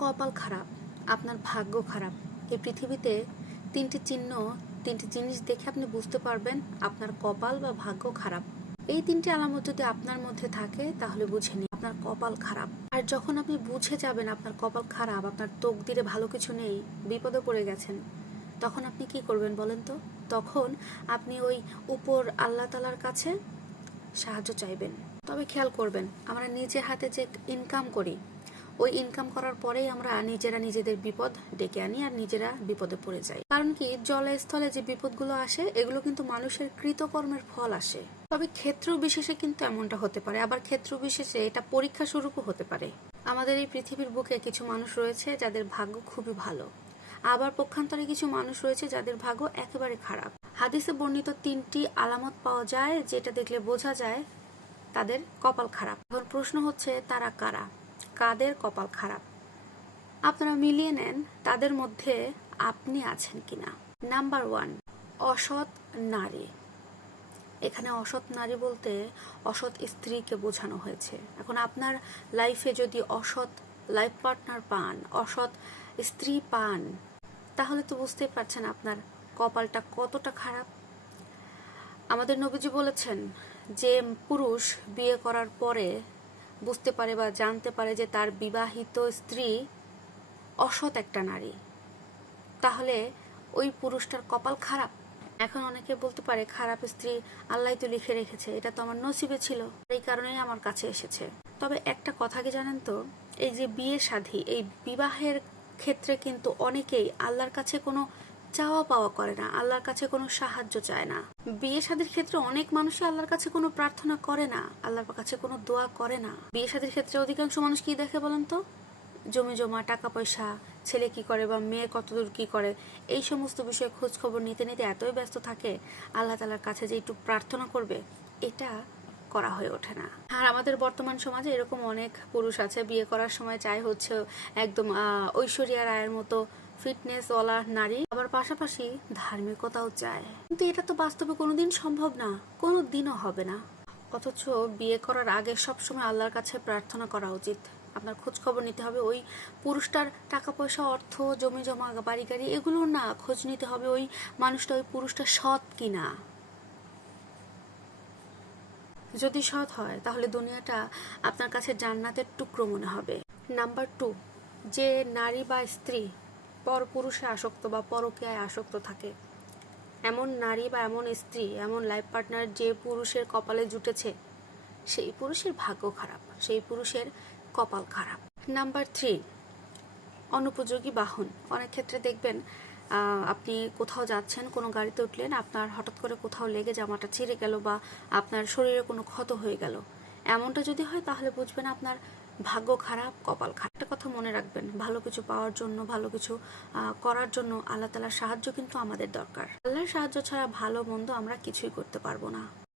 কপাল খারাপ, আপনার ভাগ্য খারাপ। এই পৃথিবীতে তিনটি চিহ্ন, তিনটি জিনিস দেখে আপনি বুঝতে পারবেন আপনার কপাল বা ভাগ্য খারাপ। এই তিনটি আলামত যদি আপনার মধ্যে থাকে, তাহলে বুঝে নিন আপনার কপাল খারাপ। আর যখন আপনি বুঝে যাবেন আপনার কপাল খারাপ, আপনার তকদিরে ভালো কিছু নেই, বিপদে পড়ে গেছেন, তখন আপনি কি করবেন বলেন তো? তখন আপনি ওই উপর আল্লাহ তালার কাছে সাহায্য চাইবেন। তবে খেয়াল করবেন, আমরা নিজে হাতে যে ইনকাম করি ওই ইনকাম করার পরেই আমরা নিজেরা নিজেদের বিপদ ডেকে আনি আর নিজেরা বিপদে পড়ে যাই। কারণ কি, জলে, স্থলে যে বিপদগুলো আসে, এগুলো কিন্তু মানুষের কৃতকর্মের ফল আসে। তবে ক্ষেত্র বিশেষে কিন্তু এমনটা হতে পারে। আবার ক্ষেত্র বিশেষে এটা পরীক্ষা স্বরূপও হতে পারে। আমাদের এই পৃথিবীর বুকে কিছু মানুষ রয়েছে যাদের ভাগ্য খুবই ভালো। আবার পক্ষান্তরে কিছু মানুষ রয়েছে যাদের ভাগ্য একেবারে খারাপ। হাদিসে বর্ণিত তিনটি আলামত পাওয়া যায় যেটা দেখলে বোঝা যায় তাদের কপাল খারাপ। এখন প্রশ্ন হচ্ছে, তারা কারা? কাদের কপাল খারাপ? আপনারা মিলিয়ে নেন তাদের মধ্যে আপনি আছেন কিনা। নাম্বার ওয়ান, অসৎ নারী। এখানে অসৎ নারী বলতে অসৎ স্ত্রীকে বোঝানো হয়েছে। এখন আপনার লাইফে যদি অসৎ লাইফ পার্টনার পান, অসৎ স্ত্রী পান, তাহলে তো বুঝতেই পারছেন আপনার কপালটা কতটা খারাপ। আমাদের নবীজি বলেছেন যে পুরুষ বিয়ে করার পরে বুঝতে পারে বা জানতে পারে যে তার বিবাহিত স্ত্রী অসৎ একটা নারী। তাহলে ওই পুরুষটার কপাল খারাপ। এখন অনেকে বলতে পারে, খারাপ স্ত্রী আল্লাহ তো লিখে রেখেছে, এটা তো আমার নসিবে ছিল, এই কারণেই আমার কাছে এসেছে। তবে একটা কথা কি জানেন তো, এই যে বিয়ে শাদী এই বিবাহের ক্ষেত্রে কিন্তু অনেকেই আল্লাহর কাছে কোনো চাওয়া পাওয়া করে না, আল্লাহর কাছে কোনো সাহায্য চায় না। বিয়ে শাদীর ক্ষেত্রে অনেক মানুষই আল্লাহর কাছে কোনো প্রার্থনা করে না, আল্লাহর কাছে কোনো দোয়া করে না। বিয়ে শাদীর ক্ষেত্রে অধিকাংশ মানুষ কি দেখে বলেন তো? জমি জমা, টাকা পয়সা, ছেলে কি করে বা মেয়ে কতদূর কি করে, এই সমস্ত বিষয়ে খোঁজ খবর নিতে নিতে এতই ব্যস্ত থাকে, আল্লাহ তালার কাছে যে একটু প্রার্থনা করবে, এটা করা হয়ে ওঠে না। আর আমাদের বর্তমান সমাজে এরকম অনেক পুরুষ আছে, বিয়ে করার সময় চাই হচ্ছে একদম ঐশ্বরিয়া রায়ের মতো ফিটনেস ওয়ালা নারী আবার পাশাপাশি ধার্মিকতাও চায়। কিন্তু এটা তো বাস্তবে কোনোদিন সম্ভব না কোনো দিনও হবে না। অথচ বিয়ে করার আগে সবসময় আল্লাহর কাছে প্রার্থনা করা উচিত। আপনার খোঁজ খবর নিতে হবে ওই পুরুষটার টাকা পয়সা অর্থ, জমি জমা, বাড়ি গাড়ি, এগুলো না, খোঁজ নিতে হবে ওই মানুষটা ওই পুরুষটা সৎ কিনা। যদি সৎ হয়, তাহলে দুনিয়াটা আপনার কাছে জান্নাতের টুকরো মনে হবে। নাম্বার টু, যে নারী বা স্ত্রী পরপুরুষে আসক্ত বা পরকীয়ায় আসক্ত থাকে। এমন নারী বা এমন স্ত্রী, এমন লাইফ পার্টনার যে পুরুষের কপালে জুটেছে, সেই পুরুষের ভাগ্য খারাপ, সেই পুরুষের কপাল খারাপ। নাম্বার থ্রি অনুপযোগী বাহন। অনেক ক্ষেত্রে দেখবেন আপনি কোথাও যাচ্ছেন, কোনো গাড়িতে উঠলেন, আপনার হঠাৎ করে কোথাও লেগে জামাটা ছিঁড়ে গেল বা আপনার শরীরে কোনো ক্ষত হয়ে গেল। এমনটা যদি হয়, তাহলে বুঝবেন আপনার ভাগ্য খারাপ, কপাল খারাপ। একটা কথা মনে রাখবেন, ভালো কিছু পাওয়ার জন্য, ভালো কিছু করার জন্য আল্লাহ তালার সাহায্য কিন্তু আমাদের দরকার। আল্লাহর সাহায্য ছাড়া ভালো, মন্দ আমরা কিছুই করতে পারব না।